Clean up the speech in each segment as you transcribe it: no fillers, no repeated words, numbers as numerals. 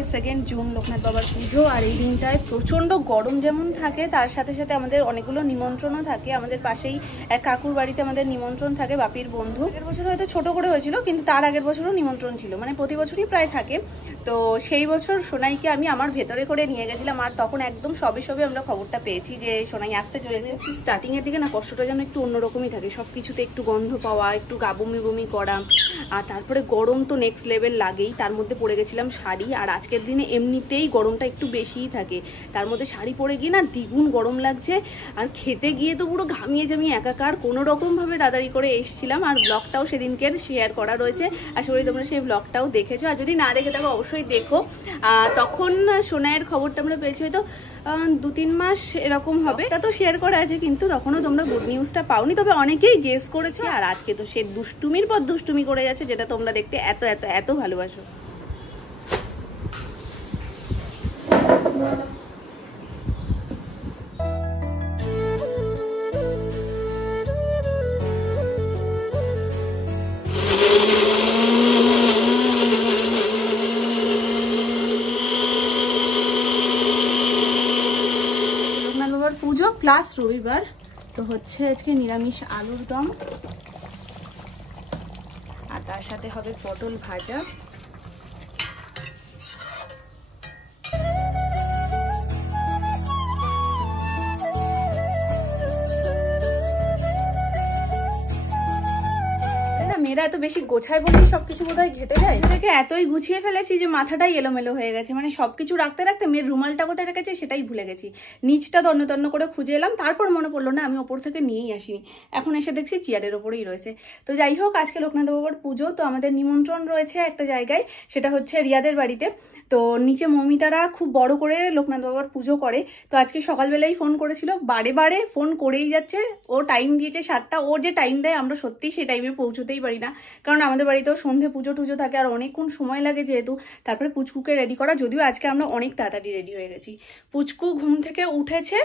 আজকে 2 জুন লোকনাথ বাবার পুজো। আর এই দিনটায় প্রচণ্ড গরম যেমন থাকে, তার সাথে সাথে আমাদের অনেকগুলো নিমন্ত্রণও থাকে। আমাদের পাশেই এক কাকুর বাড়িতে আমাদের নিমন্ত্রণ থাকে, বাপির বন্ধু। আগের বছর হয়তো ছোট করে হয়েছিল, কিন্তু তার আগের বছরও নিমন্ত্রণ ছিল, মানে প্রতি বছরই প্রায় থাকে। তো সেই বছর সোনাইকে আমি আমার ভেতরে করে নিয়ে গেছিলাম, আর তখন একদম সবে সবে আমরা খবরটা পেয়েছি যে সোনাই আসতে চলেছে। স্টার্টিং এর দিকে না কষ্টটা যেন একটু অন্যরকমই থাকে, সবকিছুতে একটু গন্ধ পাওয়া, একটু গা বমি বমি করা, আর তারপরে গরম তো নেক্সট লেভেল লাগেই। তার মধ্যে পরে গেছিলাম শাড়ি, আর আজকের দিনে এমনিতেই গরমটা একটু বেশিই থাকে, তার মধ্যে শাড়ি পরে গিয়ে না দ্বিগুণ গরম লাগছে। আর খেতে গিয়ে তো পুরো ঘামিয়ে জামিয়ে একাকার, কোনো রকম ভাবে তাড়াতাড়ি করে এসেছিলাম। আর ব্লগটাও সেদিনকের শেয়ার করা রয়েছে, আশা করি তোমরা সেই ব্লগটাও দেখেছো। আর যদি না দেখে থাকো অবশ্যই দেখো। তখন সোনাইয়ের খবরটা আমরা পেয়েছি হয়তো 2-3 মাস এরকম হবে, তা তো শেয়ার করা আছে, কিন্তু তখনও তোমরা গুড নিউজটা পাওনি। তবে অনেকেই গেস করেছে, আর আজকে তো সে দুষ্টুমির পর দুষ্টুমি করে যাচ্ছে, যেটা তোমরা দেখতে এত এত এত ভালোবাসো। পুজো প্লাস রবিবার, তো হচ্ছে আজকে নিরামিষ আলুর দম, আর তার সাথে হবে পটল ভাজা। মেয়েরা এত বেশি গোছায় বলেই সবকিছু বোধহয় ঘেটে যায়। এটাকে এতই গুছিয়ে ফেলেছি যে মাথাটাই এলোমেলো হয়ে গেছে, মানে সবকিছু রাখতে রাখতে মেয়ের রুমালটা কোথায় রেখেছে সেটাই ভুলে গেছি। নিচটা তন্ন তন্ন করে খুঁজে এলাম, তারপর মনে পড়লো না আমি ওপর থেকে নিয়েই আসিনি, এখন এসে দেখছি চেয়ারের ওপরেই রয়েছে। তো যাই হোক, আজকে লোকনাথ বাবার পুজো, তো আমাদের নিমন্ত্রণ রয়েছে একটা জায়গায়, সেটা হচ্ছে রিয়াদের বাড়িতে। তো নিচে মমিতারা খুব বড় করে লোকনাথ বাবার পুজো করে। তো আজকে সকালবেলাই ফোন করেছিল, বারে বারে ফোন করেই যাচ্ছে। ও টাইম দিয়েছে 7টা, ওর যে টাইম দেয় আমরা সত্যি সেই টাইমে পৌঁছতেই পারি না, কারণ আমাদের বাড়িতেও সন্ধে পুজো টুজো থাকে, আর অনেকক্ষণ সময় লাগে যেহেতু। তারপরে পুচকুকে রেডি করা, যদিও আজকে আমরা অনেক তাড়াতাড়ি রেডি হয়ে গেছি। পুচকু ঘুম থেকে উঠেছে,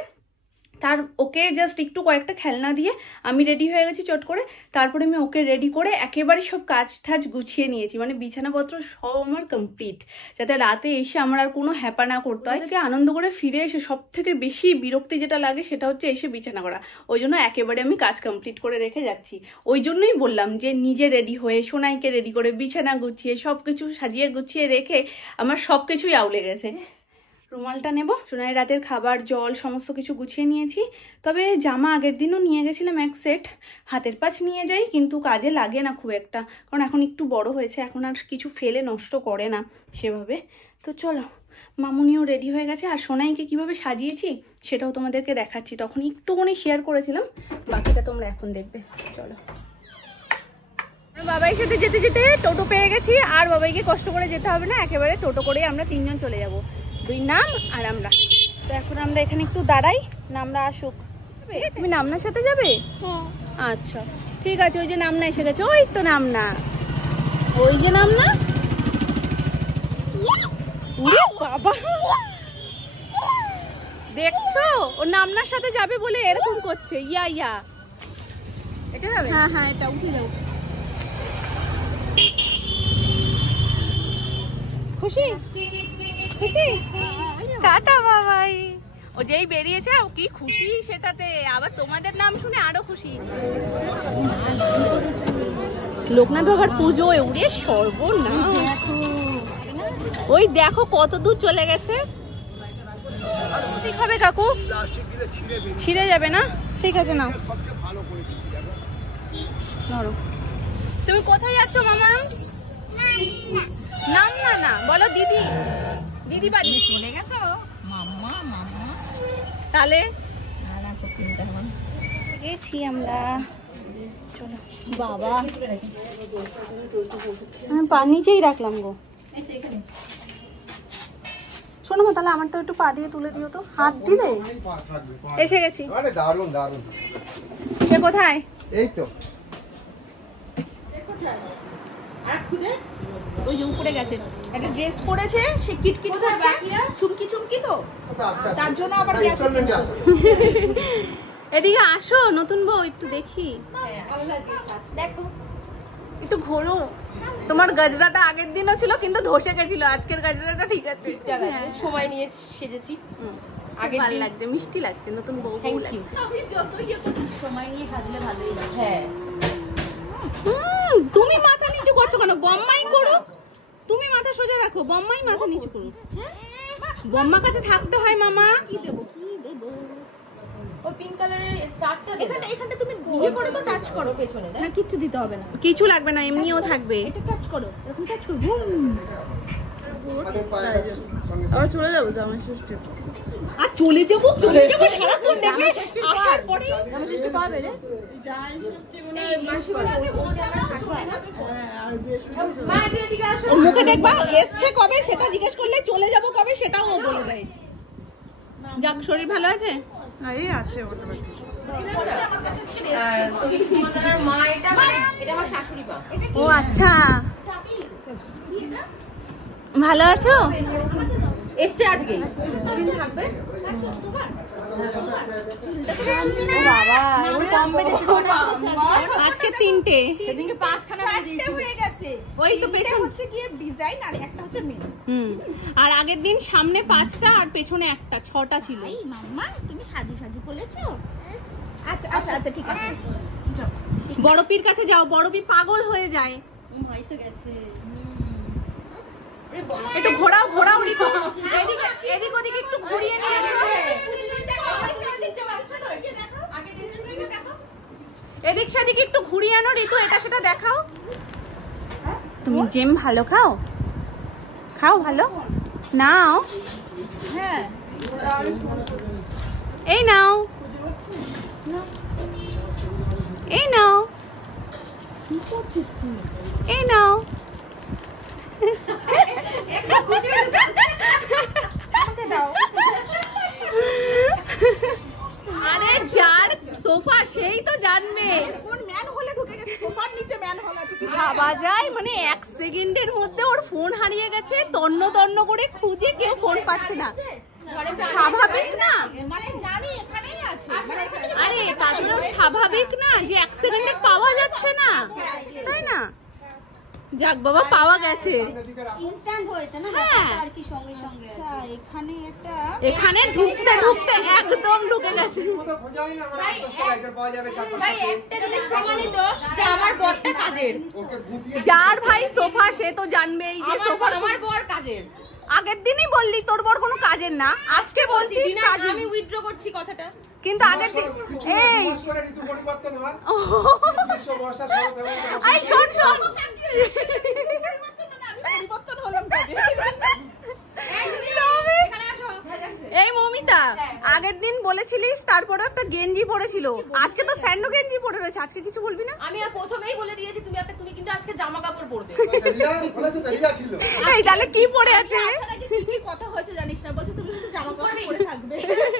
তার ওকে জাস্ট একটু কয়েকটা খেলনা দিয়ে আমি রেডি হয়ে গেছি চট করে। তারপরে আমি ওকে রেডি করে একেবারে সব কাজ টাজ গুছিয়ে নিয়েছি, মানে বিছানাপত্র সব আমার কমপ্লিট, যাতে রাতে এসে আমার আর কোনো হ্যাপা না করতে হয়। থেকে আনন্দ করে ফিরে এসে সব থেকে বেশি বিরক্তি যেটা লাগে সেটা হচ্ছে এসে বিছানা করা। ওই জন্য একেবারে আমি কাজ কমপ্লিট করে রেখে যাচ্ছি। ওই জন্যই বললাম যে নিজে রেডি হয়ে সোনাইকে রেডি করে বিছানা গুছিয়ে সবকিছু সাজিয়ে গুছিয়ে রেখে আমার সবকিছুই আউলে গেছে। রুমালটা নেব, সোনাই রাতের খাবার জল সমস্ত কিছু গুছিয়ে নিয়েছি। তবে জামা আগের দিনও নিয়ে গেছিলাম এক সেট, হাতের পাঁচ নিয়ে যাই, কিন্তু কাজে লাগে না খুব একটা, কারণ এখন একটু বড় হয়েছে, এখন আর কিছু ফেলে নষ্ট করে না সেভাবে। তো চলো, মামুনিও রেডি হয়ে গেছে, আর সোনাইকে কিভাবে সাজিয়েছি সেটাও তোমাদেরকে দেখাচ্ছি। তখন একটুখানি শেয়ার করেছিলাম, বাকিটা তোমরা এখন দেখবে। চলো, বাবাইয়ের সাথে যেতে যেতে টোটো পেয়ে গেছি, আর বাবাইকে কষ্ট করে যেতে হবে না, একেবারে টোটো করে আমরা 3 জন চলে যাব, 2 নাম আর আমরা। তো এখন আমরা এখানে একটু দাঁড়াই, নামরা আসুক। তুমি নামনার সাথে যাবে? আচ্ছা ঠিক আছে, ওই যে নামনা এসে গেছে, ওই তো নামনা, ওই যে নামনা। বাবা দেখছো, ও নামনার সাথে যাবে বলে এরকম করছে, ইয়া ইয়া। এটা যাবে? হ্যাঁ হ্যাঁ, এটা উঠে যাও। খুশি খুশি, টাটা বাবাই। ও যেই বেরিয়েছে ও কি খুশি সেটাতে, আবার তোমাদের নাম শুনে আরো খুশি। লোকনাথ বাবার পুজো উড়ে সর্বনাশ, ওই দেখো কত দূর চলে গেছে। ঠিক হবে কাকু, ছিঁড়ে যাবে না? ঠিক আছে নাও। তুমি কোথায় যাচ্ছ মামা? নাম না না বলো, দিদি দিদি বাড়ি চলে গেছো। মাম্মা মাম্মা, তাহলে গেছি আমরা। চলো বাবা, আমি পা নিচেই রাখলাম গো। শোনো মা, তাহলে আমারটা একটু পা দিয়ে তুলে দিও তো, হাত দিলে। এসে গেছি। দারুন দারুন। সে কোথায়? এই তো। আর খুঁজে ওই যে উপরে গেছে, একটা ড্রেস পরেছে, সে কিটকিট করছে, চুমকি চুমকি, তো তার জন্য আবার এদিকে আসো নতুন বউ, একটু দেখি। দেখো একটু ঘোরো। তোমার গাজরাটা আগের দিনও ছিল কিন্তু ধসে গেছিল, আজকের গাজরাটা ঠিক আছে, ঠিকঠাক আছে, সময় নিয়ে সেজেছি। আগে ভালো লাগছে, মিষ্টি লাগছে, নতুন বউ বউ লাগছে। আমি যতই সময় নিয়ে সাজলে ভালোই লাগে। হ্যাঁ তুমি মাথা নিচু করছো কেন? বম্মাই করো, তুমি মাথা সোজা রাখো, বম্মাই মাথা নিচু করো। বম্মা কাছে থাকতে হয় মামা। কি দেবো কি দেবো? ও পিঙ্ক কালারের স্টারটা এখানটা, এখানটা তুমি ইয়ে করো তো, টাচ করো পেছনে। না কিছু দিতে হবে না, কিছু লাগবে না, এমনিও থাকবে। এটা টাচ করো, এরকম টাচ করো, আবার চলে যাবো তো আমার ষষ্ঠী। আর চলে যাবো সারাক্ষণ দেখবে আসার পরে আমার ষষ্ঠী পাবে রে। মুখে দেখবা এসছে কবে সেটা জিজ্ঞেস করলে চলে যাবো কবে সেটাও ও বলে দেয়। যাক, শরীর ভালো আছে? এই আছে মোটামুটি। মা এটা আমার শাশুড়ি মা। ও আচ্ছা, ভালো আছো? এসছে আজকে, দিন থাকবে। আজকে 3টে, সেদিনকে 5খানা হয়ে গেছে। ওই তো পেছন হচ্ছে গিয়ে ডিজাইন আর একটা হচ্ছে মেন। আর আগের দিন সামনে 5টা আর পেছনে একটা, 6টা ছিল। এই মাম্মা তুমি সাজু সাজু করেছো? আচ্ছা আচ্ছা আচ্ছা ঠিক আছে, বড়পির কাছে যাও, বড়পি পাগল হয়ে যায়। হয়তো গেছে। একটু ঘোরাও ঘোরাও, এদিকে এদিক ওদিকে একটু ঘুরিয়ে নিয়ে এসো। এদিক সেদিক একটু ঘুরিয়ে আনো ঋতু, এটা সেটা দেখাও। তুমি জেম ভালো খাও? খাও ভালো, নাও। হ্যাঁ এই নাও, এই নাও, কি করছিস তুই? এই নাও। দাও। আরে যার সোফা সেই তো জানবে কোন ম্যান হলে ঢুকে গেছে, সোফার নিচে ম্যান হল আছে। ভাবা যায়, মানে 1 সেকেন্ডের মধ্যে ওর ফোন হারিয়ে গেছে, তন্ন তন্ন করে খুঁজে কেউ ফোন পাচ্ছে না। স্বাভাবিক না, মানে জানি এখানেই আছে, মানে এখানে। আরে তাহলেও স্বাভাবিক না যে 1 সেকেন্ডে পাওয়া যাচ্ছে না, তাই না? যাক বাবা, পাওয়া গেছে, ইনস্ট্যান্ট হয়েছে না, হ্যাঁ আর কি সঙ্গে সঙ্গে। আচ্ছা এখানে একটা, এখানে ঢুকতে ঢুকতে একদম ঢুকে গেছে। ভাই একটা জিনিস প্রমাণিত যে আমার বরটা কাজের। যার ভাই সোফা সে তো জানবেই যে সোফা আমার বর কাজের। আগের দিনই বললি তোর বর কোনো কাজের না, আজকে বলছিস কাজের। আমি উইথড্র করছি কথাটা, কিন্তু আগের দিন এই এই শোন শোন, পরিবর্তন হলাম কবে? এই মমিতা, আগের দিন বলেছিলিস তারপরে একটা গেঞ্জি পরেছিল, আজকে তো স্যান্ডো গেঞ্জি পরে রয়েছে, আজকে কিছু বলবি না? আমি আর প্রথমেই বলে দিয়েছি তুমি কিন্তু আজকে জামা কাপড় পরবে। এই তাহলে কি পরে আছে? কি কথা হয়েছে জানিস না, বলছে তুমি কিন্তু জামা কাপড় পরে থাকবে,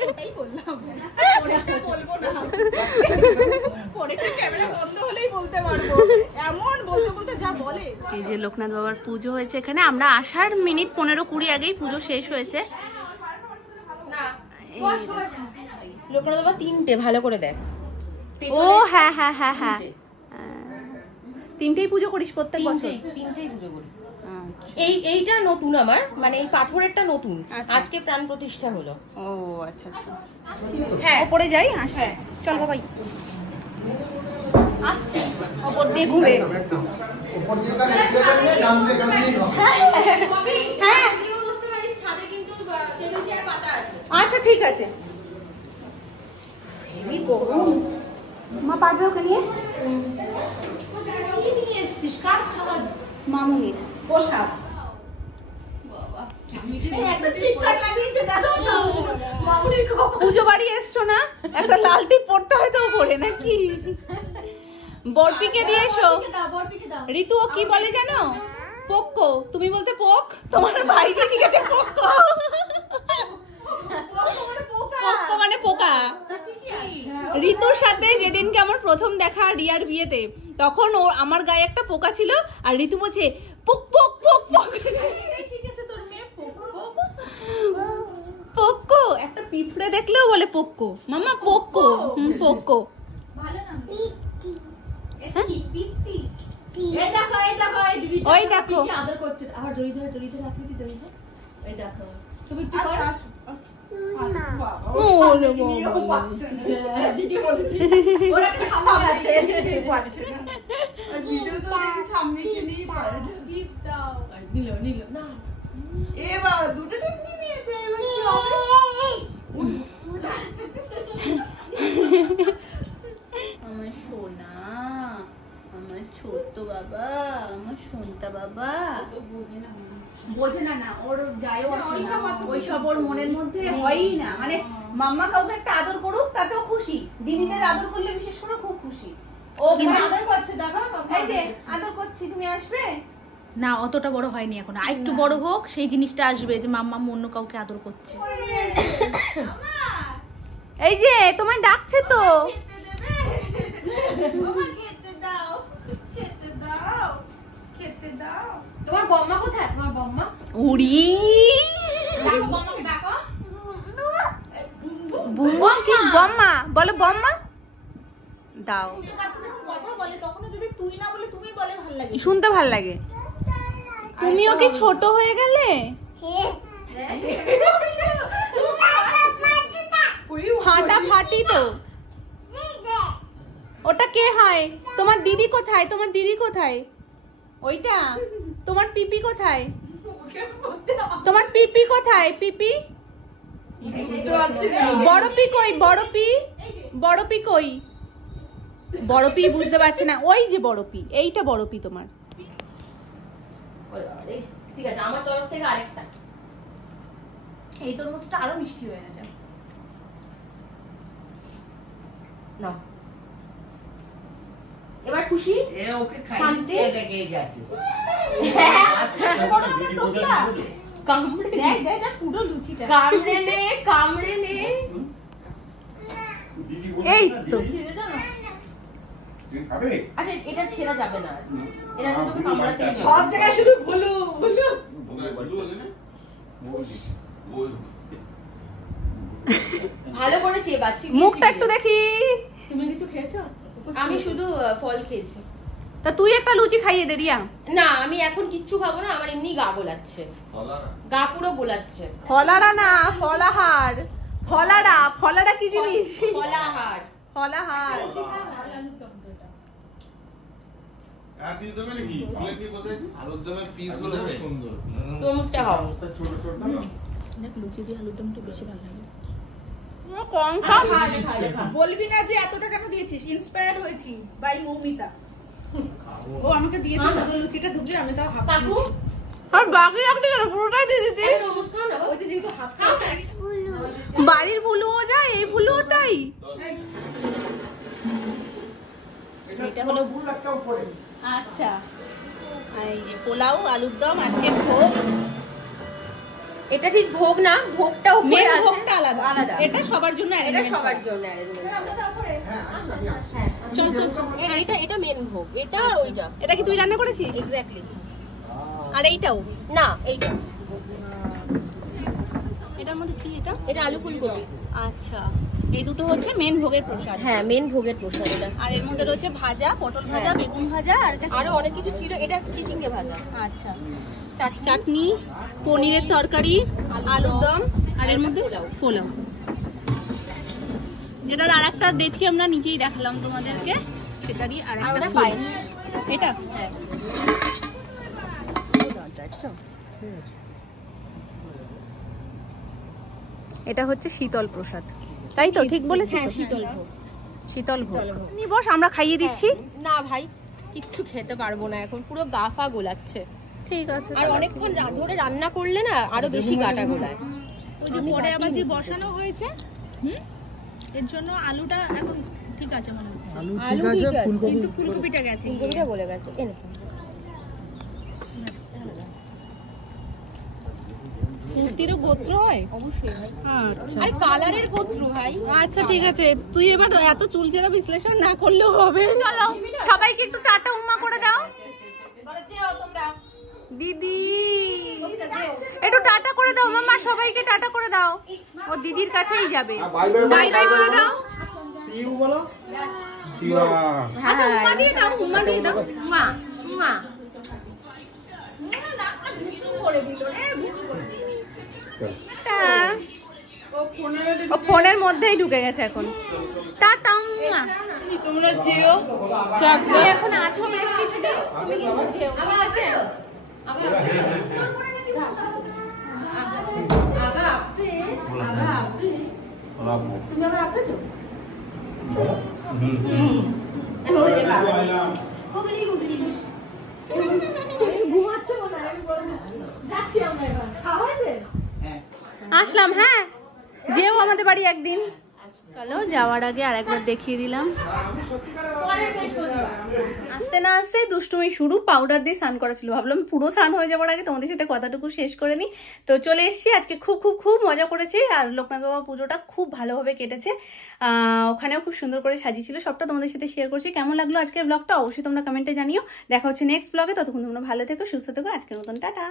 ওটাই বললাম। পরে বলবো না, পরে ক্যামেরা বন্ধ হলেই বলতে পারবো, এমন বলতে বলতে যা বলে। এই যে লোকনাথ বাবার পুজো হয়েছে এখানে, আমরা আসার মিনিট 15-20 আগেই পুজো শেষ হয়েছে। লোকনাথ বাবা 3টে, ভালো করে দেখ। ও হ্যাঁ হ্যাঁ হ্যাঁ হ্যাঁ, 3টেই পুজো করিস প্রত্যেক বছর? 3টেই পুজো করি। এইটা নতুন আমার, মানে এই পাথরেরটা নতুন, আজকে প্রাণ প্রতিষ্ঠা হলো। ও আচ্ছা আচ্ছা, হ্যাঁ ওপরে যাই, আসে চল বাবাই, আসছে ওপর দিয়ে ঘুরে। হ্যাঁ আচ্ছা ঠিক আছে, মা পারবে ওকে নিয়ে? মামুনির পোশাক পুজো বাড়ি এসছো না, একটা লাল টিপ পড়তে হয়তো পড়ে নাকি? বরপিকে দিয়ে এসো। ঋতু ও কি বলে জানো? পোক্কো, তুমি বলতে পোক, তোমার ভাই যে শিখেছে পোক্কো। পোক্কো মানে পোকা। ঋতুর সাথে যেদিনকে আমার প্রথম দেখা রিয়ার বিয়েতে, তখন ও আমার গায়ে একটা পোকা ছিল, আর ঋতু বলছে পোক পোক পোক পোক। পোক্কো, একটা পিঁপড়ে দেখলেও বলে পোক্কো, মামা পোক্কো। পোক্কো এই দেখো এই দিদি ওই দেখো কি আদর করছে আবার জড়ি ধরে রাখি দি জড়ি ধরে এই দেখো তুমি কি করো না বাবা ওরে নিয়েও পাচ্ছে না দিদি বলেছি ওরা একটা খাওয়া আছে পাচ্ছে না আর ভিডিও তো দেখি ঠাম্মিকে নিয়ে পারে টিপ দাও নিল না এবার দুটো টিপ নিয়েছে এবার কি হবে আমার সোনা, আমার ছোট্ট বাবা, আমার সোনটা বাবা। তো বোঝে না বোঝে না না, ওর যাইও আসে না, ওইসব ওর মনের মধ্যে হয়ই না। মানে মাম্মা কাউকে একটা আদর করুক তাতেও খুশি, দিদিদের আদর করলে বিশেষ করে খুব খুশি। ও কিন্তু আদর করছে দেখো এই যে আদর করছি, তুমি আসবে? না অতটা বড় হয়নি এখন, আর একটু বড় হোক সেই জিনিসটা আসবে যে মাম্মা অন্য কাউকে আদর করছে। এই যে তোমায় ডাকছে তো। খেতে দাও তোমার বম্মা কোথায় তোমার বম্মা উড়ি ডাকো বম্মাকে ডাকো বুম্বা কি বম্মা বলো, বম্মা দাও। কথা বলে তখন যদি তুই না বলে তুমি বলে ভালো লাগে। শুনতে ভাল লাগে। তুমিও কি ছোট হয়ে গেলে? ফাটাফাটি তো। ওটা কে হয়? তোমার দিদি কোথায়? তোমার দিদি কোথায়? ওইটা তোমার পিপি কোথায়? তোমার পিপি কোথায়? পিপি বড় পি কই? বড় পি, বড় পি কই? বড় পি বুঝতে পারছে না, ওই যে বড় পি, এইটা বড় পি তোমার। ঠিক আছে আমার তরফ থেকে আরেকটা। এই তরমুজটা আরো মিষ্টি হয়ে গেছে। নাও এবার খুশি ওকে খাইয়ে লেগে গেছে। আচ্ছা কামড়ে দেখ পুরো লুচিটা কামড়ে নে এই তো আচ্ছা এটা ছেড়া যাবে না, এটা তো তোকে কামড়াতে হবে। সব জায়গায় শুধু ভুলু ভুলু ভালো করে চেয়ে বাচ্চি মুখটা একটু দেখি। তুমি কিছু খেয়েছো? আমি শুধু ফল খেয়েছি। তা তুই একটা লুচি খাইয়ে দে রিয়া। না আমি এখন কিচ্ছু খাবো না, আমার এমনি গা গোলাচ্ছে, গা পুরো গোলাচ্ছে। ফলারা না ফলাহার, ফলারা, ফলারা কি জিনিস? ফলাহার ফলাহার। তোর মুখটা খাও। লুচি দিয়ে আলুর দমটা বেশি ভালো লাগে। কম খা। বলবি না যে এতটা কেন দিয়েছিস? ইন্সপায়ার হয়েছি বাই মৌমিতা। ও আমাকে দিয়েছে পুরো লুচিটা ঢুকে, আমি তাও হাফ কাকু আর বাকি রাখলি কেন? পুরোটাই দিয়ে দিতি। তরমুজ খাও না, ওই যে যেহেতু হাফ খাও না। বাড়ির ভুলুও যায়, এই ভুলুও তাই। এটা হলো আচ্ছা, এই যে পোলাও আলুর দম আজকে ভোগ। এটা ঠিক ভোগ না, ভোগটা উপরে মেন আছে, ভোগটা আলাদা আলাদা। এটা সবার জন্য এটা arrangement সবার করা। জন্য arrangement। চল চল চল। এটা মেন ভোগ, এটা আর ওইটা এটা কি তুই রান্না করেছিস? এক্স্যাক্টলি। আর এইটাও? না এইটা, এটার মধ্যে কি এটা? এটা আলু ফুলকপি। আচ্ছা, এই দুটো হচ্ছে মেন ভোগের প্রসাদ। হ্যাঁ মেন ভোগের প্রসাদ এটা। আর এর মধ্যে রয়েছে ভাজা, পটল ভাজা, হ্যাঁ। বেগুন ভাজা, আর এটা আরো অনেক কিছু ছিল, এটা চিচিঙ্গে ভাজা। আচ্ছা, চাটনি, পনিরের তরকারি, আলুর দম, আর এর মধ্যে পোলাও। যেটার আর একটা দেখি আমরা নিচেই দেখালাম তোমাদেরকে, সেটারই আর আর ওটা একটা পায়েস। এটা হ্যাঁ এটা হচ্ছে শীতল প্রসাদ, তাই তো? ঠিক বলেছি হ্যাঁ তো? শীতল ভোগ। শীতল ভোগ। নি বস, আমরা খাইয়ে দিচ্ছি। না ভাই কিচ্ছু খেতে পারবো না এখন, পুরো গা ফা গোলাচ্ছে। ঠিক আছে। আর অনেকক্ষণ ধরে রান্না করলে না আরো বেশি গাটা গোলায়। ওই যে পরে আবার যে বসানো হয়েছে, এর জন্য আলুটা এখন ঠিক আছে মনে হচ্ছে, আলু ঠিক আছে কিন্তু ফুলকপিটা গেছে। ফুলকপিটা গলে গেছে। এনে কুর্তিরও গোত্র হয় অবশ্যই ভাই। আচ্ছা আরে কালারের গোত্র ভাই। আচ্ছা ঠিক আছে, তুই এবার এত চুলচেরা বিশ্লেষণ না করলেও হবে। চলো সবাইকে একটু টাটা উম্মা করে দাও। দিদি একটু টাটা করে দাও মাম্মা, সবাইকে টাটা করে দাও। ও দিদির কাছেই যাবে। বাই বাই বলে দাও। See you বলো। আচ্ছা উম্মা দিয়ে দাও, উম্মা দিয়ে দাও। মা নাকটা ভিচু করে দিল রে, ভিচু করে দিল। ও ও ফোনের মধ্যেই ঢুকে গেছে এখন। টাটা। তোমরা যেও, তুমি এখন আছো বেশ কিছুদিন, তুমি কিন্তু যেও, ঠিক আছে? তুমি আবার আপনি তো আসলাম, হ্যাঁ যেও আমাদের বাড়ি একদিন। চলো যাওয়ার আগে আরেকবার দেখিয়ে দিলাম। আসতে না আসতে দুষ্টুমি শুরু, পাউডার দিয়ে স্নান করা ছিল, ভাবলাম পুরো স্নান হয়ে যাওয়ার আগে তোমাদের সাথে কথাটুকু শেষ করে নিই। তো চলে এসেছি, আজকে খুব খুব খুব মজা করেছি। আর লোকনাথ বাবা পুজোটা খুব ভালোভাবে কেটেছে, ওখানেও খুব সুন্দর করে সাজিয়েছিল, সবটা তোমাদের সাথে শেয়ার করছি। কেমন লাগলো আজকের ব্লগটা অবশ্যই তোমরা কমেন্টে জানিও। দেখা হচ্ছে নেক্সট ব্লগে, ততক্ষণ তোমরা ভালো থেকো, সুস্থ থেকো। আজকের মতন টাটা।